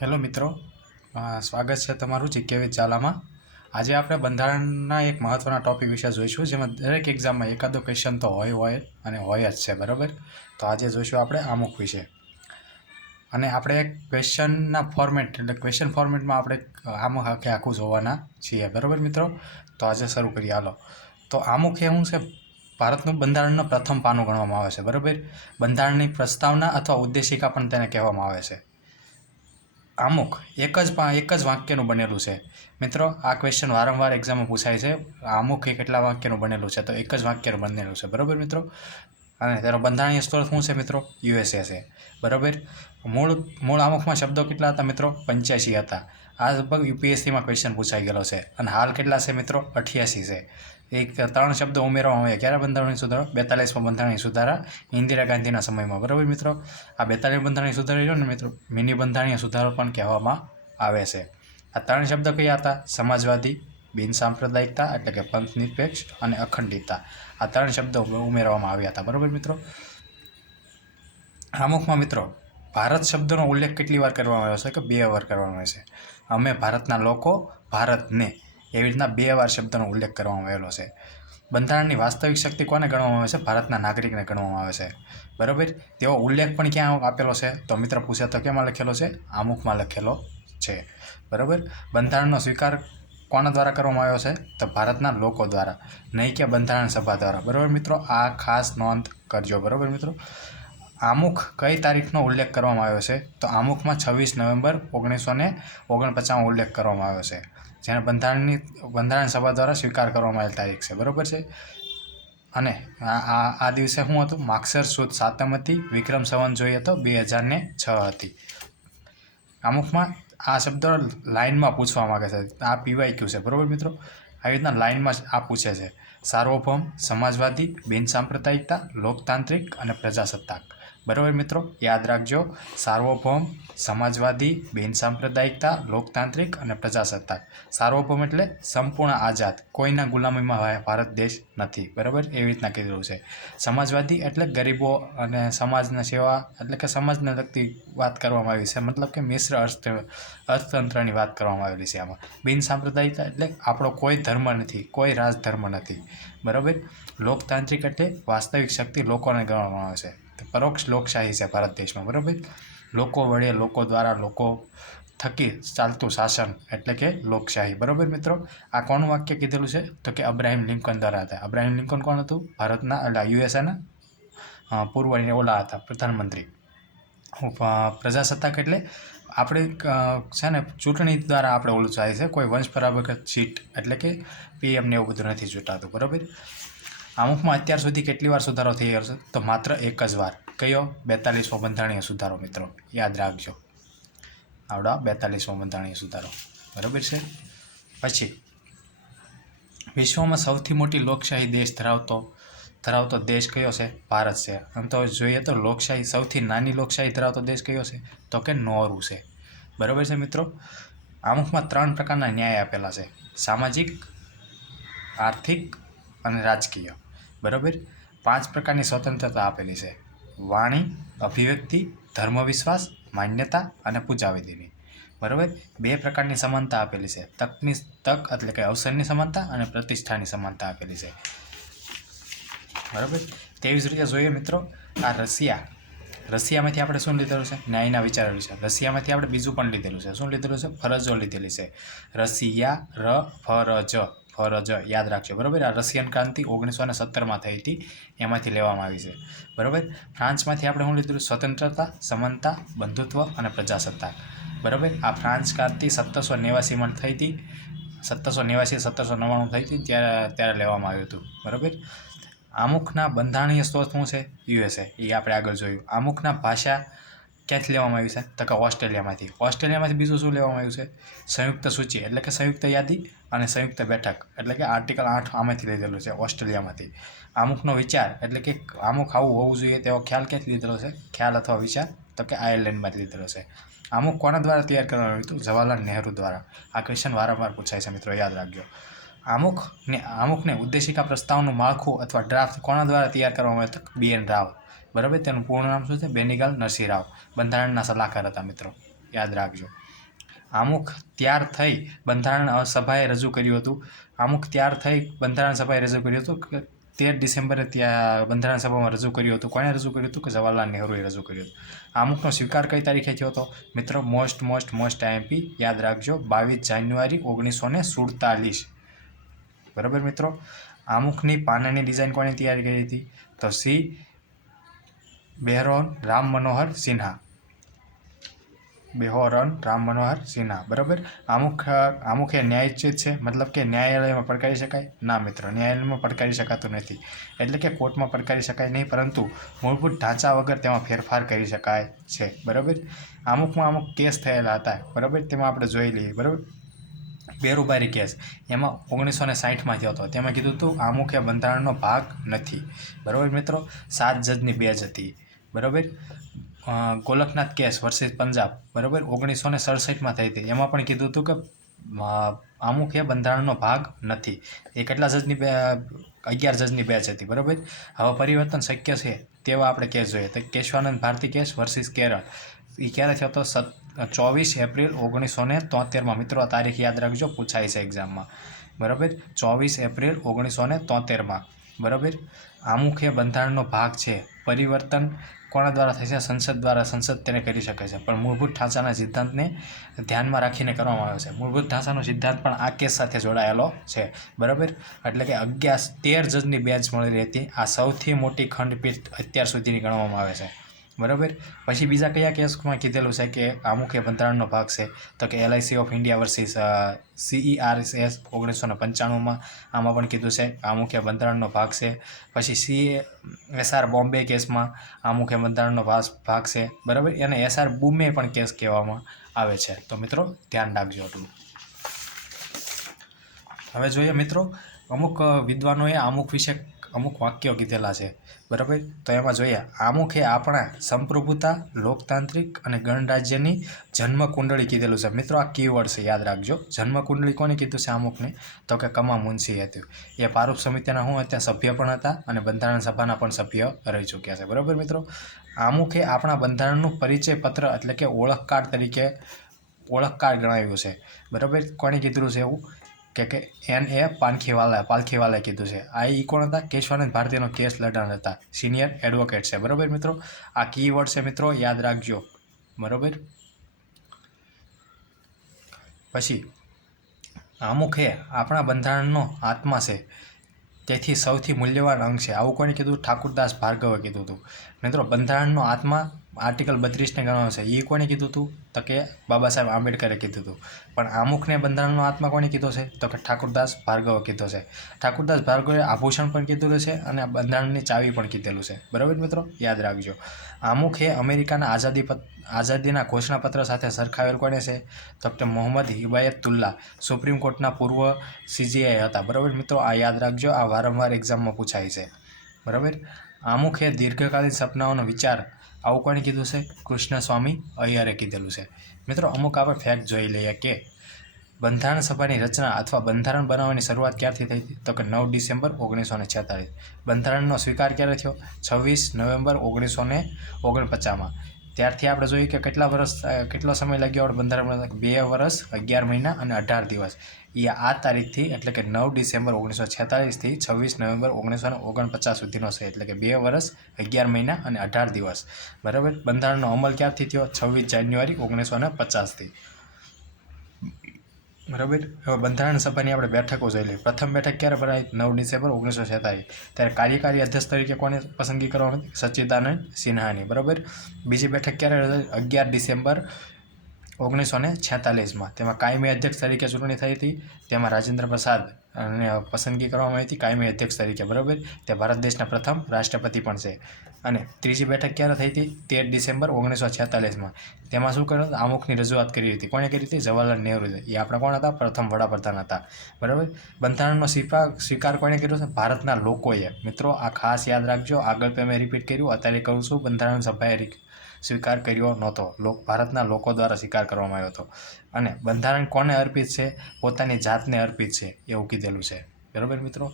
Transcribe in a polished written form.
Hello મિત્રો, સ્વાગત છે તમારું જીકેવી ચાલામાં. આજે આપણે બંધારણના એક મહત્ત્વના ટૉપિક વિશે જોઈશું, જેમાં દરેક એક્ઝામમાં એકાદો ક્વેશ્ચન તો હોય અને હોય જ છે, બરાબર. તો આજે જોઈશું આપણે આમુખ વિશે. અને આપણે એક ક્વેશ્ચનના ફોર્મેટ એટલે ક્વેશ્ચન ફોર્મેટમાં આપણે આમુખ આખું જોવાના છીએ, બરાબર મિત્રો. તો આજે શરૂ કરીએ, હાલો. તો આમુખ એ શું છે? ભારતનું બંધારણનું પ્રથમ પાનું ગણવામાં આવે છે, બરાબર. બંધારણની પ્રસ્તાવના અથવા ઉદ્દેશિકા પણ તેને કહેવામાં આવે છે. આમુખ એક જ વાક્યનું બનેલું છે મિત્રો. આ ક્વેશ્ચન વારંવાર એક્ઝામમાં પૂછાય છે. આમુખ એ કેટલા વાક્યનું બનેલું છે? તો એક જ વાક્યનું બનેલું છે, બરાબર મિત્રો. અને તેનો બંધારણીય સ્ત્રોત શું છે મિત્રો? યુએસએ છે, બરાબર. મૂળ આમુખમાં શબ્દો કેટલા હતા મિત્રો? 85 હતા. આ લગભગ યુપીએસસીમાં ક્વેશ્ચન પૂછાઈ ગયેલો છે. અને હાલ કેટલા છે મિત્રો? 88 છે. એક 3 શબ્દો ઉમેરવામાં આવ્યા. ક્યારે બંધારણીય સુધારો? 42માં બંધારણીય સુધારા ઇન્દિરા ગાંધીના સમયમાં, બરાબર મિત્રો. આ 42 બંધારણીય સુધારો રહ્યો ને મિત્રો, મિની બંધારણીય સુધારો પણ કહેવામાં આવે છે. આ 3 શબ્દો કયા હતા? સમાજવાદી, બિનસાંપ્રદાયિકતા એટલે કે પંથ નિરપેક્ષ અને અખંડિતતા. આ 3 શબ્દો ઉમેરવામાં આવ્યા હતા, બરાબર મિત્રો. આમુખમાં મિત્રો ભારત શબ્દનો ઉલ્લેખ કેટલી વાર કરવામાં આવ્યો છે? કે 2 વાર કરવામાં આવે છે. અમે ભારતના લોકો, ભારતને, એવી રીતના 2 વાર શબ્દનો ઉલ્લેખ કરવામાં આવેલો છે. બંધારણની વાસ્તવિક શક્તિ કોને ગણવામાં આવે છે? ભારતના નાગરિકને ગણવામાં આવે છે, બરાબર. તેવો ઉલ્લેખ પણ ક્યાં આપેલો છે? તો મિત્ર પૂછે તો કેમાં લખેલો છે? આમુખમાં લખેલો છે, બરાબર. બંધારણનો સ્વીકાર કોના દ્વારા કરવામાં આવ્યો છે? તો ભારતના લોકો દ્વારા, નહીં કે બંધારણ સભા દ્વારા, બરાબર મિત્રો. આ ખાસ નોંધ કરજો, બરાબર મિત્રો. આમુખ કઈ તારીખનો ઉલ્લેખ કરવામાં આવ્યો છે? તો આમુખમાં 26 નવેમ્બર 1949 ઉલ્લેખ કરવામાં આવ્યો છે, જેને બંધારણ સભા દ્વારા સ્વીકાર કરવામાં આવેલ તારીખ છે, બરાબર છે. અને આ દિવસે શું હતું? માગસર સુદ 7મ હતી. વિક્રમ સંવત જોઈએ તો 2006 હતી. આમુખમાં આ શબ્દો લાઇનમાં પૂછવા માગે છે. આ પીવાયક્યુ છે, બરાબર મિત્રો. આવી રીતના લાઇનમાં આ પૂછે છે. સાર્વભૌમ, સમાજવાદી, બિનસાંપ્રદાયિકતા, લોકતાંત્રિક અને પ્રજાસત્તાક, બરાબર મિત્રો. યાદ રાખજો, સાર્વભૌમ, સમાજવાદી, બિનસાંપ્રદાયિકતા, લોકતાંત્રિક અને પ્રજાસત્તાક. સાર્વભૌમ એટલે સંપૂર્ણ આઝાદ, કોઈના ગુલામીમાં ભારત દેશ નથી, બરાબર. એવી રીતના કીધેલું છે. સમાજવાદી એટલે ગરીબો અને સમાજની સેવા, એટલે કે સમાજને લગતી વાત કરવામાં આવી છે, મતલબ કે મિશ્ર અર્થતંત્રની વાત કરવામાં આવેલી છે આમાં. બિનસાંપ્રદાયિકતા એટલે આપણો કોઈ ધર્મ નથી, કોઈ રાજધર્મ નથી, બરાબર. લોકતાંત્રિક એટલે વાસ્તવિક શક્તિ લોકોને ગણવામાં આવે છે. પરોક્ષ લોકશાહી છે ભારત દેશમાં, બરાબર. લોકો વડે, લોકો દ્વારા, લોકો થકી ચાલતું શાસન એટલે કે લોકશાહી, બરાબર મિત્રો. આ કોનું વાક્ય કીધેલું છે? તો કે અબ્રાહિમ લિંકન દ્વારા હતા. અબ્રાહિમ લિંકન કોણ હતું? ભારતના એટલે યુએસએના પૂર્વ ઓલા હતા, પ્રધાનમંત્રી. પ્રજાસત્તાક એટલે આપણે છે ને ચૂંટણી દ્વારા આપણે ઓલું થાય છે, કોઈ વંશ પરંપરાગત સીટ એટલે કે પીએમને એવું બધું નથી ચૂંટાતું, બરાબર. આમુખમાં અત્યાર સુધી કેટલી વાર સુધારો થઈ ગયો છે? તો માત્ર એક જ વાર. કયો? 42મો બંધારણીય સુધારો મિત્રો, યાદ રાખજો. આવડા 42મો બંધારણીય સુધારો, બરાબર છે. પછી વિશ્વમાં સૌથી મોટી લોકશાહી ધરાવતો દેશ કયો છે? ભારત છે. આમ તો જોઈએ તો લોકશાહી સૌથી નાની લોકશાહી ધરાવતો દેશ કયો છે? તો કે નોર્વે છે, બરાબર છે મિત્રો. આમુખમાં 3 પ્રકારના ન્યાય આપેલા છે: સામાજિક, આર્થિક અને રાજકીય, બરાબર. 5 પ્રકારની સ્વતંત્રતા આપેલી છે: વાણી, અભિવ્યક્તિ, ધર્મવિશ્વાસ, માન્યતા અને પૂજાવિધિની, બરાબર. 2 પ્રકારની સમાનતા આપેલી છે: તક એટલે કે અવસરની સમાનતા અને પ્રતિષ્ઠાની સમાનતા આપેલી છે, બરાબર. તેવી જ રીતે જોઈએ મિત્રો, આ રશિયામાંથી આપણે શું લીધેલું છે? ન્યાયના વિચારો છે. રશિયામાંથી આપણે બીજું પણ લીધેલું છે. શું લીધેલું છે? ફરજો લીધેલી છે. ફરજ યાદ રાખજો, બરાબર. આ રશિયન ક્રાંતિ 1917માં થઈ હતી, એમાંથી લેવામાં આવી છે, બરાબર. ફ્રાન્સમાંથી આપણે શું લીધેલું? સ્વતંત્રતા, સમાનતા, બંધુત્વ અને પ્રજાસત્તાક, બરાબર. આ ફ્રાન્સ ક્રાંતિ 1789માં થઈ હતી. 1799 થઈ હતી, ત્યારે લેવામાં આવ્યું હતું, બરાબર. આમુખના બંધારણીય સ્ત્રોત શું છે? યુએસએ, એ આપણે આગળ જોયું. આમુખના ભાષા ક્યાંથી લેવામાં આવી છે? તો કે ઓસ્ટ્રેલિયામાંથી. બીજું શું લેવામાં આવ્યું છે? સંયુક્ત સૂચિ એટલે કે સંયુક્ત યાદી અને સંયુક્ત બેઠક એટલે કે આર્ટિકલ 8 આમાંથી લીધેલું છે, ઓસ્ટ્રેલિયામાંથી. આમુખનો વિચાર એટલે કે આમુખ આવું હોવું જોઈએ તેવો ખ્યાલ ક્યાંથી લીધેલો છે? ખ્યાલ અથવા વિચાર તો કે આયર્લેન્ડમાંથી લીધેલો છે. આમુખ કોના દ્વારા તૈયાર કરવામાં આવ્યું હતું? જવાહરલાલ નહેરુ દ્વારા. આ ક્વેશ્ચન વારંવાર પૂછાય છે મિત્રો, યાદ રાખજો. આમુખને ઉદ્દેશિકા પ્રસ્તાવનું માળખું અથવા ડ્રાફ્ટ કોના દ્વારા તૈયાર કરવામાં આવ્યું હતું? BN રાવ, બરાબર. તેનું પૂર્ણ નામ શું છે? બેનીગાલ નરસિંહ રાવ બંધારણના સલાહકાર હતા મિત્રો, યાદ રાખજો. આમુખ ત્યાર થઈ બંધારણ સભાએ રજૂ કર્યું હતું. આમુખ ત્યાર થઈ બંધારણ સભાએ રજૂ કર્યું હતું. 13 ડિસેમ્બરે ત્યાં બંધારણ સભામાં રજૂ કર્યું હતું. કોણે રજૂ કર્યું હતું? કે જવાહરલાલ નહેરુએ રજૂ કર્યું હતું. આમુખનો સ્વીકાર કઈ તારીખે થયો હતો? મિત્રો મોસ્ટ આઈએમપી યાદ રાખજો, 22 જાન્યુઆરી 1947. બરાબર મિત્રો. આમુખની પાનાની ડિઝાઇન કોણે તૈયાર કરી હતી? તો સી બેહરોન રામ મનોહર સિન્હા. બરાબર. આમુખ એ ન્યાયચિત છે, મતલબ કે ન્યાયાલયમાં પડકારી શકાય? ના મિત્રો, ન્યાયાલયમાં પડકારી શકાતું નથી, એટલે કે કોર્ટમાં પડકારી શકાય નહીં, પરંતુ મૂળભૂત ઢાંચા વગર તેમાં ફેરફાર કરી શકાય છે. બરાબર. આમુખમાં અમુક કેસ થયેલા હતા. બરાબર, તેમાં આપણે જોઈ લઈએ. બરાબર. બેરુબારી કેસ એમાં 1960માં થયો હતો. તેમાં કીધું હતું આમુખ એ બંધારણનો ભાગ નથી. બરાબર મિત્રો. 7 જજની બેન્ચ હતી. બરાબર. ગોલકનાથ કેસ વર્સિસ પંજાબ, બરાબર, 1967માં થઈ હતી. એમાં પણ કીધું હતું કે આમુખ એ બંધારણનો ભાગ નથી. એ કેટલા જજની 11 જજની બેન્ચ હતી. બરાબર. હવે પરિવર્તન શક્ય છે તેવા આપણે કેસ જોઈએ તો કેશવાનંદ ભારતી કેસ વર્સિસ કેરળ. એ ક્યારે થયો હતો? 24 એપ્રિલ 1973માં. મિત્રો આ તારીખ યાદ રાખજો, પૂછાય છે એક્ઝામમાં. બરાબર. 24 એપ્રિલ 1973માં. બરાબર. આમુખ એ બંધારણનો ભાગ છે. પરિવર્તન કોના દ્વારા થશે? સંસદ દ્વારા. સંસદ તેને કરી શકે છે, પણ મૂળભૂત ઢાંચાના સિદ્ધાંતને ધ્યાનમાં રાખીને કરવામાં આવે છે. મૂળભૂત ઢાંચાનો સિદ્ધાંત પણ આ કેસ સાથે જોડાયેલો છે. બરાબર. એટલે કે 13 જજની બેન્ચ મળેલી હતી. આ સૌથી મોટી ખંડપીઠ અત્યાર સુધીની ગણવામાં આવે છે. બરાબર. પછી બીજા કયા કેસમાં કીધેલું છે કે આમુખ એ બંધારણનો ભાગ છે? તો કે LIC of India versus CERS 1995માં. આમાં પણ કીધું છે આમુખ એ બંધારણનો ભાગ છે. પછી CSR બોમ્બે કેસમાં આમુખ એ બંધારણનો ભાગ છે. બરાબર. એને SR બુમે પણ કેસ કહેવામાં આવે છે. તો મિત્રો ધ્યાન રાખજો એટલું. હવે જોઈએ મિત્રો, અમુક વિદ્વાનોએ આમુખ વિશે અમુક વાક્યો કીધેલા છે. બરાબર. તો એમાં જોઈએ, આમુખ એ આપણા સંપ્રભુતા, લોકતાંત્રિક અને ગણરાજ્યની જન્મકુંડળી કીધેલું છે. મિત્રો આ કીવર્ડ છે, યાદ રાખજો. જન્મકુંડળી કોને કીધું છે આમુખને? તો કે કમા મુનશી હતું. એ પારૂપ સમિતિના હું અત્યારે સભ્ય પણ હતા અને બંધારણ સભાના પણ સભ્ય રહી ચૂક્યા છે. બરાબર મિત્રો. આમુખ એ આપણા બંધારણનું પરિચય પત્ર એટલે કે ઓળખ કાર્ડ ગણાવ્યું છે. બરાબર. કોણે કીધું છે એવું? કે N.A. પાલખીવાલાએ કીધું છે. આ ઈ કોણ હતા? કેશવાનંદ ભારતીનો કેસ લડાણ હતા. સિનિયર એડવોકેટ છે. બરાબર મિત્રો. આ કીવર્ડ છે મિત્રો, યાદ રાખજો. બરાબર. પછી આમુખ એ આપણા બંધારણનો આત્મા છે, તેથી સૌથી મૂલ્યવાન અંગ છે. આવું કોણે કીધું? ઠાકુરદાસ ભાર્ગવે કીધું હતું. મિત્રો બંધારણનો આત્મા આર્ટિકલ 32ને ગણવાનો છે. એ કોણે કીધું હતું? તો કે બાબા સાહેબ આંબેડકરે કીધું હતું. પણ આમુખને બંધારણનો આત્મા કોણે કીધો છે? તો કે ઠાકુરદાસ ભાર્ગવે કીધો છે. ઠાકુરદાસ ભાર્ગવે આભૂષણ પણ કીધેલું છે અને બંધારણની ચાવી પણ કીધેલું છે. બરાબર મિત્રો, યાદ રાખજો. આમુખ એ અમેરિકાના આઝાદીના ઘોષણાપત્ર સાથે સરખાવેલ કોને છે? તો કે મોહમ્મદ હિબાયતુલ્લાહ, સુપ્રીમ કોર્ટના પૂર્વ CJI હતા. બરાબર મિત્રો, આ યાદ રાખજો. આ વારંવાર એક્ઝામમાં પૂછાય છે. બરાબર. આમુખ એ દીર્ઘકાલીન સપનાઓનો વિચાર, આવું કોણે કીધું છે? કૃષ્ણસ્વામી અય્યરે કીધેલું છે. મિત્રો અમુક આપણે ફેક્ટ જોઈ લઈએ કે બંધારણ સભાની રચના અથવા બંધારણ બનાવવાની શરૂઆત ક્યારથી થઈ હતી? તો કે 9 ડિસેમ્બર 1946. બંધારણનો સ્વીકાર ક્યારે થયો? 26 નવેમ્બર 1949માં. ત્યારથી આપણે જોઈએ કે કેટલો સમય લાગ્યો આપણે બંધારણ? 2 વર્ષ 11 મહિના અને 18 દિવસ. એ આ તારીખથી એટલે કે 9 ડિસેમ્બર 1946થી 26 નવેમ્બર 1949 સુધીનો છે. એટલે કે 2 વર્ષ 11 મહિના અને 18 દિવસ. બરાબર. બંધારણનો અમલ ક્યારથી થયો? 26 જાન્યુઆરી 1950થી. બરાબર. હવે બંધારણ સભાની આપણે બેઠકો જોઈ લઈએ. પ્રથમ બેઠક ક્યારે ભરાઈ? 9 ડિસેમ્બર 1946. ત્યારે કાર્યકારી અધ્યક્ષ તરીકે કોને પસંદગી કરવામાં હતી? સચ્ચિદાનંદ સિન્હાની. બરાબર. બીજી બેઠક ક્યારે? 11 ડિસેમ્બર 1946માં. તેમાં કાયમી અધ્યક્ષ તરીકે ચૂંટણી થઈ હતી. તેમાં રાજેન્દ્ર પ્રસાદ અને પસંદગી કરવામાં આવી હતી કાયમી અધ્યક્ષ તરીકે. બરાબર. તે ભારત દેશના પ્રથમ રાષ્ટ્રપતિ પણ છે. અને ત્રીજી બેઠક ક્યારે થઈ હતી? 13 ડિસેમ્બર 1946માં. તેમાં શું કર્યું? આમુખની રજૂઆત કરી હતી. કોણે કરી હતી? જવાહરલાલ નહેરુ. એ આપણા કોણ હતા? પ્રથમ વડાપ્રધાન હતા. બરાબર. બંધારણનો સ્વીકાર કોણે કર્યો છે? ભારતના લોકોએ. મિત્રો આ ખાસ યાદ રાખજો. આગળ પણ મેં રિપીટ કર્યું, અત્યારે કહું છું. બંધારણ સભાએ સ્વીકાર કર્યો નહોતો. ભારતના લોકો દ્વારા સ્વીકાર કરવામાં આવ્યો હતો. અને બંધારણ કોને અર્પિત છે? પોતાની જાતને અર્પિત છે એવું કીધેલું છે. બરાબર મિત્રો.